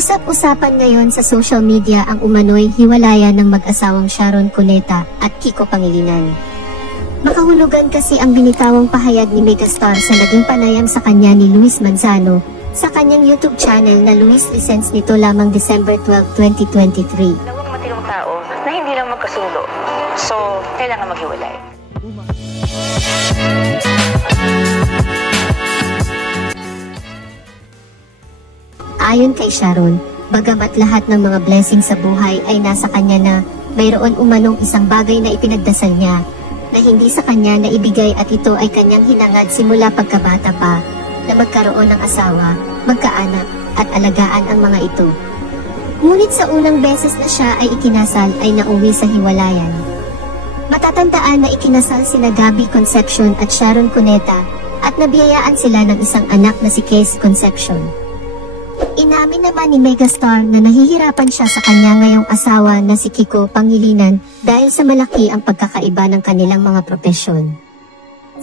Usap-usapan ngayon sa social media ang umano'y hiwalayan ng mag-asawang Sharon Cuneta at Kiko Pangilinan. Makahulugan kasi ang binitawang pahayag ni megastar sa naging panayam sa kanya ni Luis Manzano sa kanyang YouTube channel na Luis Listens nito lamang December 12, 2023. Dalawang matinong tao na hindi lang magkasundo. So, kailangan maghiwalay. Ayon kay Sharon, bagamat lahat ng mga blessing sa buhay ay nasa kanya na, mayroon umanong isang bagay na ipinagdasal niya, na hindi sa kanya na ibigay at ito ay kanyang hinangad simula pagkabata pa, na magkaroon ng asawa, magkaanak, at alagaan ang mga ito. Ngunit sa unang beses na siya ay ikinasal ay nauwi sa hiwalayan. Matatandaan na ikinasal sina Gabby Concepcion at Sharon Cuneta at nabiyayaan sila ng isang anak na si Case Concepcion. Inamin naman ni megastar na nahihirapan siya sa kanya ngayong asawa na si Kiko Pangilinan dahil sa malaki ang pagkakaiba ng kanilang mga propesyon.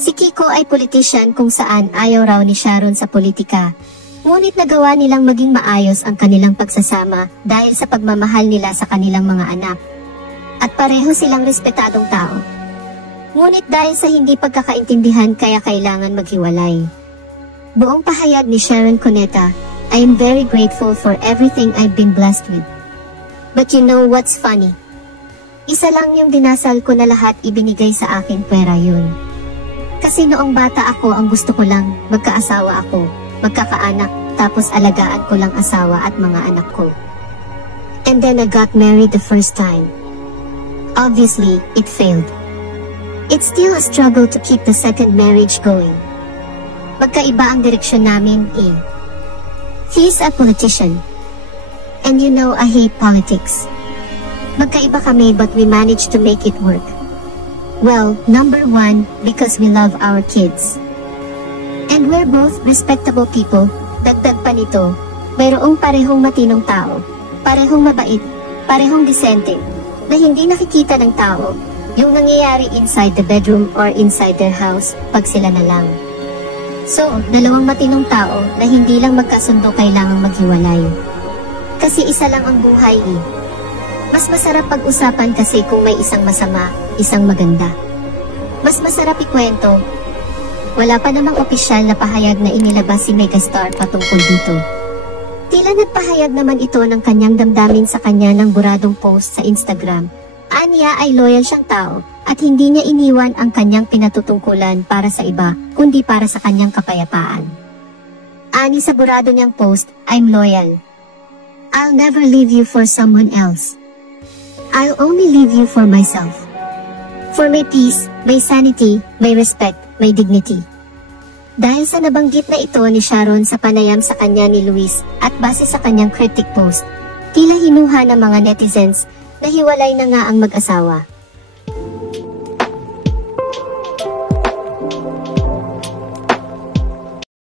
Si Kiko ay politician kung saan ayaw raw ni Sharon sa politika, ngunit nagawa nilang maging maayos ang kanilang pagsasama dahil sa pagmamahal nila sa kanilang mga anak. At pareho silang respetadong tao. Ngunit dahil sa hindi pagkakaintindihan kaya kailangan maghiwalay. Buong pahayag ni Sharon Cuneta, I am very grateful for everything I've been blessed with. But you know what's funny? Isa lang yung dinasal ko na lahat ibinigay sa akin pera yun. Kasi noong bata ako ang gusto ko lang, magkaasawa ako, magkakaanak, tapos alagaan ko lang asawa at mga anak ko. And then I got married the first time. Obviously, it failed. It's still a struggle to keep the second marriage going. Magkaiba ang direksyon namin eh. He's a politician. And you know I hate politics. Magkaiba kami but we managed to make it work. Well, number one, because we love our kids. And we're both respectable people, dagdag pa nito, mayroong parehong matinong tao, parehong mabait, parehong disente, na hindi nakikita ng tao, yung nangyayari inside the bedroom or inside their house, pag sila na lang. So, dalawang matinong tao na hindi lang magkasundo kailangang maghiwalay. Kasi isa lang ang buhay eh. Mas masarap pag-usapan kasi kung may isang masama, isang maganda. Mas masarap ikwento. Wala pa namang opisyal na pahayag na inilabas si megastar patungkol dito. Tila nagpahayag naman ito ng kanyang damdamin sa kanya ng buradong post sa Instagram. Aniya ay loyal siyang tao at hindi niya iniwan ang kanyang pinatutungkulan para sa iba, kundi para sa kanyang kapayapaan. Ani sa burado niyang post, I'm loyal. I'll never leave you for someone else. I'll only leave you for myself. For my peace, my sanity, my respect, my dignity. Dahil sa nabanggit na ito ni Sharon sa panayam sa kanya ni Luis at base sa kanyang critic post, tila hinuha ng mga netizens na hiwalay na nga ang mag-asawa.